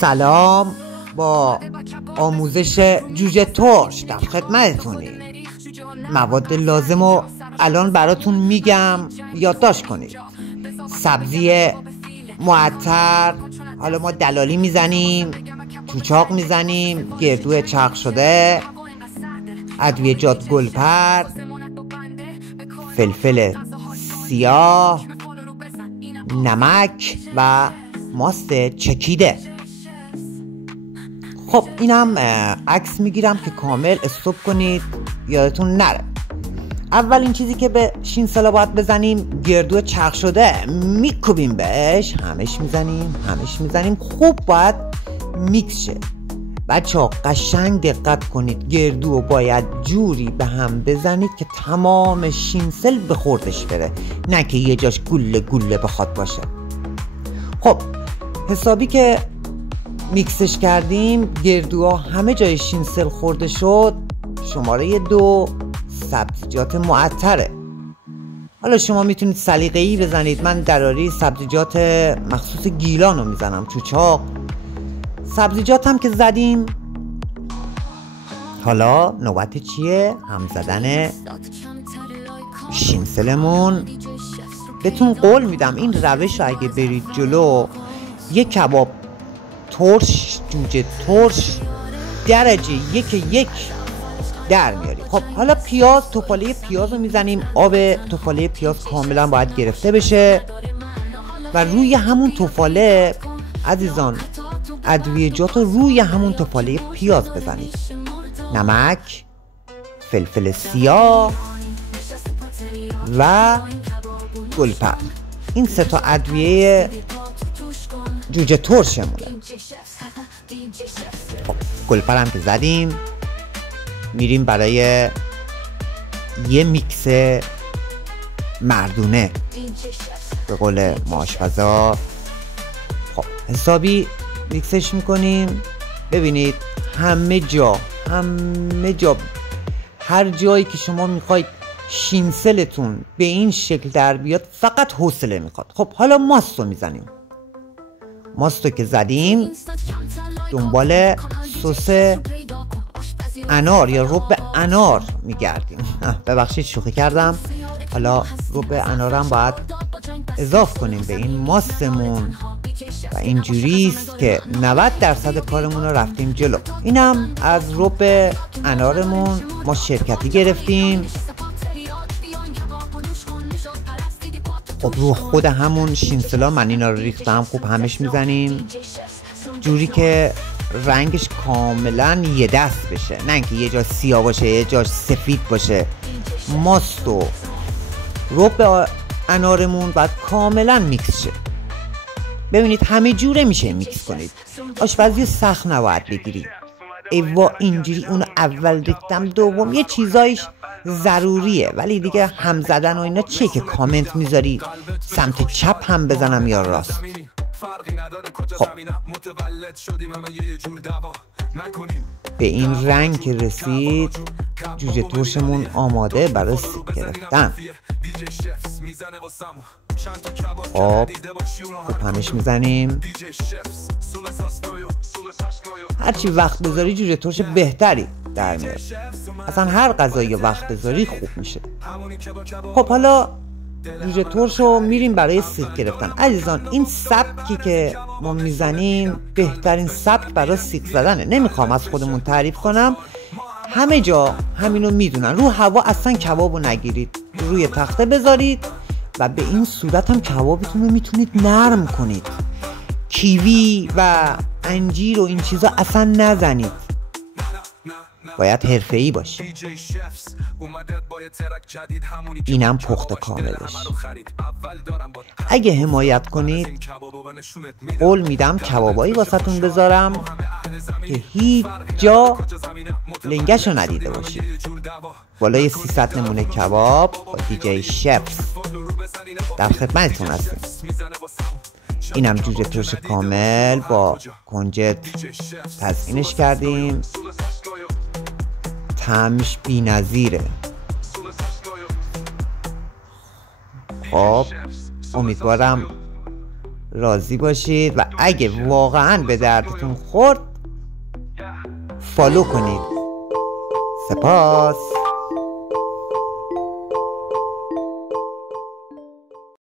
سلام، با آموزش جوجه ترش در خدمتتونیم. مواد لازم رو الان براتون میگم، یادداشت کنید. سبزی معطر، حالا ما دلالی میزنیم، چوچاق میزنیم، گردو چرخ شده، ادویه‌جات گلپر، فلفل سیاه، نمک و ماست چکیده. خب اینم عکس میگیرم که کامل استوب کنید یادتون نره. اولین چیزی که به شینسلا باید بزنیم گردو چرخ شده، میکوبیم بهش، همش میزنیم خوب باید میکس شه. بچه‌ها قشنگ دقت کنید، گردو باید جوری به هم بزنید که تمام شینسل به خوردش بره، نه که یه جاش گله بخواد باشه. خب حسابی که میکسش کردیم، گردوها همه جای شینسل خورده شد. شماره 2 سبزیجات معطره. حالا شما میتونید سلیقه‌ای بزنید، من دراری سبزیجات مخصوص گیلان رو میزنم، چوچاق. سبزیجات هم که زدیم، حالا نوبت چیه؟ هم زدن شینسلمون. بهتون قول میدم این روش رو اگه برید جلو، یک کباب ترش، جوجه ترش درجه 1 در میاری. خب حالا پیاز، توفاله پیاز رو میزنیم. آب توفاله پیاز کاملا باید گرفته بشه و روی همون توفاله عزیزان ادویه‌جات رو روی همون توفاله پیاز بزنید. نمک، فلفل سیاه و گلپر. این 3 تا ادویه جوجه ترشمونه. خب گلپر هم که زدیم، میریم برای یه میکس مردونه به قول آشپزا. خب حسابی میکسش میکنیم. ببینید همه جا هر جایی که شما میخواید شینسلتون به این شکل در بیاد فقط حوصله میخواد. خب حالا ماستو میزنیم. ماستو که زدیم، دنبال سس انار یا رب انار میگردیم. ببخشید شوخی کردم. حالا رب انارم باید اضافه کنیم به این ماستمون و اینجوریست که 90% کارمون رو رفتیم جلو. اینم از رب انارمون ما شرکتی گرفتیم. خب رو خود همون شینسلا من اینا رو ریختم، خوب همش میزنیم جوری که رنگش کاملا یه دست بشه، نه اینکه یه جا سیاه باشه یه جاش سفید باشه. ماست و رب انارمون باید کاملا میکس شه. ببینید همه جوره میشه میکس کنید. آشپزی سخت نباید بگیرید. ایوا اینجوری اونو اول ریختم، دوم یه چیزایش ضروریه، ولی دیگه هم زدن و اینا چیه که کامنت میذاری سمت چپ هم بزنم یا راست. خب به این رنگ که رسید، جوجه ترشمون آماده برای سیب گرفتن. خب همش میزنیم. هرچی وقت بذاری جوجه ترش بهتری در میاد. اصلا هر غذایی وقت بذاری خوب میشه. خب حالا جوجه ترش رو میریم برای سیخ گرفتن. عزیزان این سبکی که ما میزنیم بهترین سبک برای سیخ زدنه. نمیخوام از خودمون تعریف کنم، همه جا همینو میدونن. رو هوا اصلا کبابو نگیرید، روی تخته بذارید و به این صورت هم کبابتون رو میتونید نرم کنید. کیوی و انجیر و این چیزا اصلا نزنید، باید حرفه‌ای باشی. اینم پخت کاملش. اگه حمایت کنید قول میدم کبابایی واسهتون بذارم که هیچ جا لنگشو ندیده باشید. بالای 300 نمونه کباب با دیجی شفز در خدمتتون هستیم. اینم جوجه ترش کامل با کنجد تزیینش کردیم. طعمش بی‌نظیره. خب امیدوارم راضی باشید و اگه واقعا به دردتون خورد فالو کنید. سپاس.